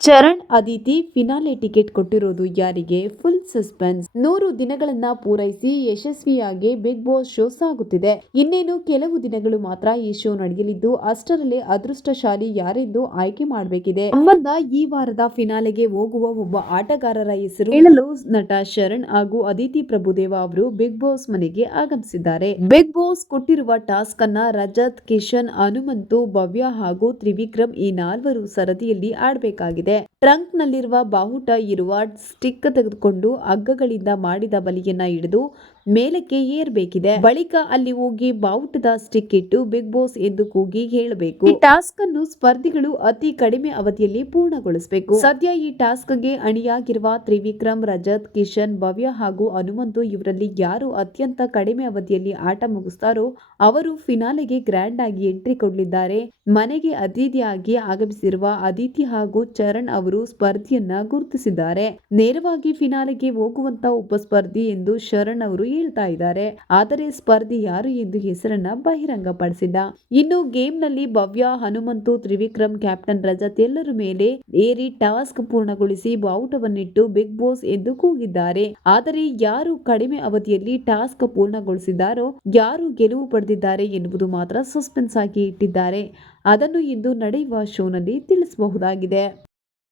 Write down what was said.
Charan Aditi finale ticket ಕೊಟ್ಟಿರೋದು ಯಾರಿಗೆ? Full suspense ನೂರು ದಿನಗಳನ್ನ ಪೂರೈಸಿ ಯಶಸ್ವಿಯಾಗಿ ಬಿಗ್ ಬಾಸ್ ಶೋ ಸಾಗುತ್ತಿದೆ. ಇನ್ನೇನು ಕೆಲವು ದಿನಗಳು ಮಾತ್ರ ಈ ಶೋ ನಡೆಯಲಿದ್ದು ಅಷ್ಟರಲ್ಲೇ ಅದೃಷ್ಟಶಾಲಿ ಯಾರೆಂದು ಆಯ್ಕೆ ಮಾಡಬೇಕಿದೆ. ಸಂಬಂಧ ಈ ವಾರದ ಫಿನಾಲೆಗೆ ಹೋಗುವ ಒಬ್ಬ ಆಟಗಾರರ ಹೆಸರು ಹೇಳಲು ನಟ ಶರಣ್ ಹಾಗೂ ಅದಿತಿ ಪ್ರಭುದೇವ ಅವರು ಬಿಗ್ ಬಾಸ್ ಮನೆಗೆ ಆಗಮಿಸಿದ್ದಾರೆ. ಬಿಗ್ ಬಾಸ್ ಕೊಟ್ಟಿರುವ ಟಾಸ್ಕ್ ಅನ್ನ ರಜತ್ ಕಿಶನ್ ಹನುಮಂತು ಭವ್ಯ ಹಾಗೂ ತ್ರಿವಿಕ್ರಮ್ ಈ ನಾಲ್ವರು ಸರದಿಯಲ್ಲಿ ಆಡಬೇಕಾಗಿದೆ. ಟ್ರಂಕ್ ನಲ್ಲಿರುವ ಬಾವುಟ ಇರುವ ಸ್ಟಿಕ್ ತೆಗೆದುಕೊಂಡು ಹಗ್ಗಗಳಿಂದ ಮಾಡಿದ ಬಲಿಯನ್ನ ಹಿಡಿದು ಮೇಲಕ್ಕೆ ಏರ್ಬೇಕಿದೆ. ಬಳಿಕ ಅಲ್ಲಿ ಹೋಗಿ ಬಾವುಟದ ಸ್ಟಿಕ್ ಇಟ್ಟು ಬಿಗ್ ಬಾಸ್ ಎಂದು ಕೂಗಿ ಹೇಳಬೇಕು. ಈ ಟಾಸ್ಕ್ ಅನ್ನು ಸ್ಪರ್ಧಿಗಳು ಅತಿ ಕಡಿಮೆ ಅವಧಿಯಲ್ಲಿ ಪೂರ್ಣಗೊಳಿಸಬೇಕು. ಸದ್ಯ ಈ ಟಾಸ್ಕ್ಗೆ ಅಣಿಯಾಗಿರುವ ತ್ರಿವಿಕ್ರಮ್, ರಜತ್, ಕಿಶನ್, ಭವ್ಯ ಹಾಗೂ ಹನುಮಂತು ಇವರಲ್ಲಿ ಯಾರು ಅತ್ಯಂತ ಕಡಿಮೆ ಅವಧಿಯಲ್ಲಿ ಆಟ ಮುಗಿಸ್ತಾರೋ ಅವರು ಫಿನಾಲೆಗೆ ಗ್ರ್ಯಾಂಡ್ ಆಗಿ ಎಂಟ್ರಿ ಕೊಡಲಿದ್ದಾರೆ. ಮನೆಗೆ ಅತಿಥಿಯಾಗಿ ಆಗಮಿಸಿರುವ ಅದಿತಿ ಹಾಗೂ ಚರಣ್ ಅವರು ಸ್ಪರ್ಧಿಯನ್ನ ಗುರುತಿಸಿದ್ದಾರೆ. ನೇರವಾಗಿ ಫಿನಾಲೆಗೆ ಹೋಗುವಂತ ಒಬ್ಬ ಸ್ಪರ್ಧಿ ಎಂದು ಶರಣ್ ಅವರು ಹೇಳ್ತಾ ಇದ್ದಾರೆ. ಆದರೆ ಸ್ಪರ್ಧಿ ಯಾರು ಎಂದು ಹೆಸರನ್ನ ಬಹಿರಂಗಪಡಿಸಿಲ್ಲ. ಇನ್ನು ಗೇಮ್ನಲ್ಲಿ ಭವ್ಯ, ಹನುಮಂತು, ತ್ರಿವಿಕ್ರಮ್, ಕ್ಯಾಪ್ಟನ್ ರಜತ್ ಎಲ್ಲರ ಮೇಲೆ ಏರಿ ಟಾಸ್ಕ್ ಪೂರ್ಣಗೊಳಿಸಿ ಬಾವುಟವನ್ನಿಟ್ಟು ಬಿಗ್ ಬಾಸ್ ಎಂದು ಕೂಗಿದ್ದಾರೆ. ಆದರೆ ಯಾರು ಕಡಿಮೆ ಅವಧಿಯಲ್ಲಿ ಟಾಸ್ಕ್ ಪೂರ್ಣಗೊಳಿಸಿದ್ದಾರೋ, ಯಾರು ಗೆಲುವು ಪಡೆದಿದ್ದಾರೆ ಎನ್ನುವುದು ಮಾತ್ರ ಸಸ್ಪೆನ್ಸ್ ಆಗಿ ಇಟ್ಟಿದ್ದಾರೆ. ಅದನ್ನು ಇಂದು ನಡೆಯುವ ಶೋನಲ್ಲಿ ತಿಳಿಸಬಹುದಾಗಿದೆ.